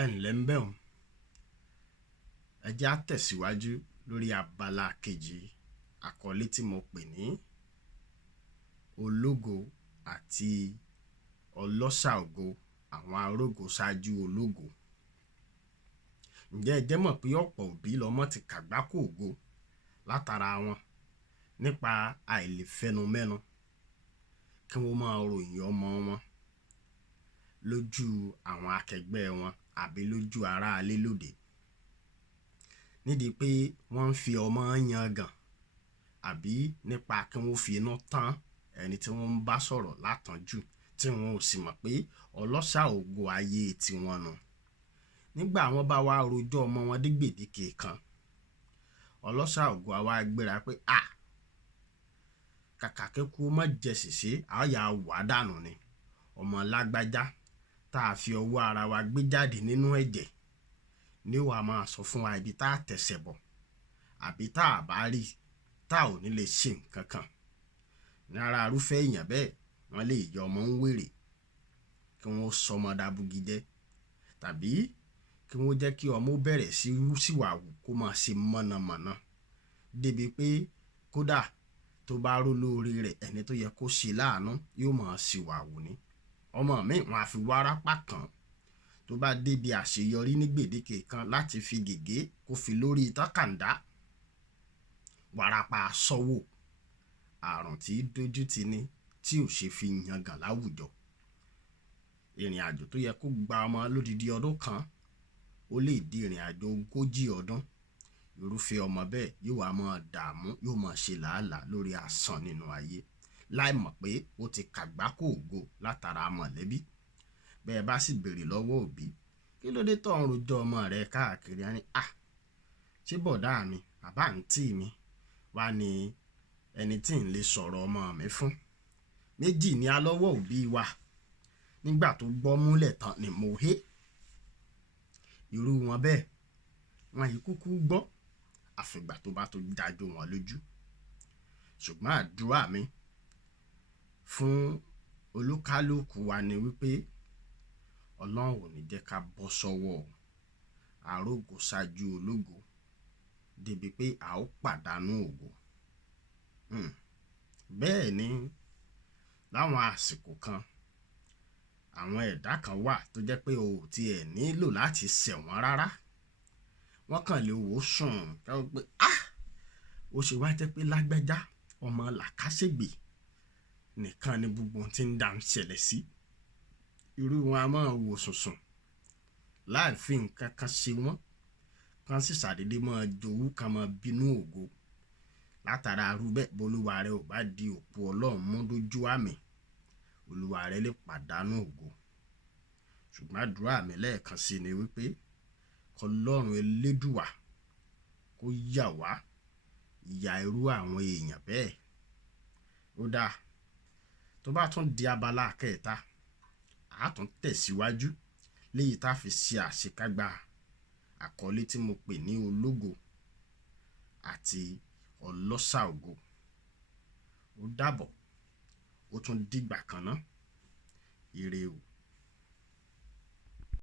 ẹ ǹlẹ́ ń bẹ̀ wọ́n ẹ jẹ́ á tẹ̀síwájú lórí abala kejì àkọlé tí mo pè ní ológo àti ọlọ́ṣà ògo, àwọn arógo ṣáájú ológo. Ǹjẹ́ ẹ jẹ́ mọ̀ pé ọ̀pọ̀ òbí lọmọ ti kàgbákò ògo látara wọn nípa àìlèfẹnumẹ́nu kí wọ́n máa ròyìn ọmọ wọn lójú àwọn akẹgbẹ́ wọn àbí lójú aráalé lóde, nídìí pé wọ́n ń fi ọmọ yangàn àbí nípa kí wọ́n fi iná tán ẹni tí wọ́n ń bá sọ̀rọ̀ látànjú tí wọn ò sì mọ̀ pé ọlọ́ṣà ògo ayé tiwọn nù. Nígbà wọn bá wá rojọ́ ọmọ wọn dé gbèdéke kan, ọlọ́ṣà ògo á wá gbéra pé kàkà kéku má jẹ ṣèṣe àyà wà dànù ni ọmọ lágbájá tá a fi ọwọ́ ara wa gbé jáde nínú ẹ̀jẹ̀ ní wàá máa sọ fún wa ibi tá a tẹ̀sẹ̀ bọ̀ àbí tá a bá rí tá ò ní lè ṣe nǹkan kan. Ní ara arúfẹ́ èèyàn bẹ́ẹ̀ wọ́n lè yọ ọmọ ń wèrè kí wọ́n sọmọ dabugidẹ tàbí kí wọ́n jẹ́ kí ọmọ bẹ̀rẹ̀ sí síwàwù kó máa ṣe mọ̀nàmọ́ná débi pé kódà tó bá ró lórí rẹ̀ ẹni tó yẹ kó ṣe láàánú yóò máa ṣìwàwù ni. Ọmọ mi wọn á fi wárápá kan tó bá débi àṣeyọrí ní gbèdéke kan láti fi gègé kó fi lórí tákàndá, wárápá sọ́wọ́ àrùn tí dójú ti ní tí ò ṣe fi yangàn láwùjọ. Ìrìn àjò tó yẹ kó gba ọmọ lódidi ọdún kan ó lè di ìrìn àjò 40 ọdún. Irúfẹ́ ọmọ bẹ́ẹ̀ yóò wá máa dààmú, yóò máa ṣe làálàá lórí asán nínú ayé láì mọ̀ pé ó ti kàgbákò ògo látara mọ̀lẹ́bí. Bẹ́ẹ̀ bá sì béèrè lọ́wọ́ òbí, kí ló dé tó ń rojọ́ ọmọ rẹ káàkiri? Á ní ṣé bọ̀dá mi bàbá àǹtí mi wá ní ẹni tí ń lè sọ̀rọ̀ ọmọ mi fún. Méjì ní alọ́wọ́ òbí wa, nígbà tó gbọ́ múlẹ̀ tán ni mo hé. Irú wọn bẹ́ẹ̀ wọn yìí kúkú gbọ́ àfìgbà tó bá tó dájú wọn lójú. Ṣùgbọ́n àdúrà mi fún olúkálùkù wa ni wípé Ọlọ́run ò ní jẹ́ ká bọ́ sọ́wọ́ arógo ṣáájú ológo débi pé a ó pàdánù ògo. Bẹ́ẹ̀ ni láwọn àsìkò kan àwọn ẹ̀dá kan wà tó jẹ́ pé o ò tiẹ̀ nílò láti ṣẹ̀ wọ́n rárá. Wọ́n kàn lè wò sùn káwọn pé ó ṣe wá jẹ́ pé lágbájá ọmọ làkàṣègbè nìkan ni gbogbo ohun tí ń dá ń ṣẹlẹ̀ sí. Irú wọn a máa wò sùnsùn láì fi nǹkan kan ṣe wọ́n, kan sì ṣàdédé máa jowú kan máa bínú ògo. Látara arú bẹ́ẹ̀ bolúwa rẹ ò bá di òpó Ọlọ́run mú dójú àmì, olúwa rẹ lè pàdánù ògo. Ṣùgbọ́n àdúrà mi lẹ́ẹ̀kan sí ni wípé k'Ọlọ́run Elédùà kó yà wá ìyà irú àwọn èèyàn bẹ́ẹ̀. Ó dáa, tó bá tún di abala kẹta a tún tẹ̀síwájú léyìí tá fi ṣe àṣekágbá àkọlé tí mo pè ní ológo àti ọlọ́ṣà ògo. Ó dàbọ̀, ó tún dìgbà kan náà. Ire o.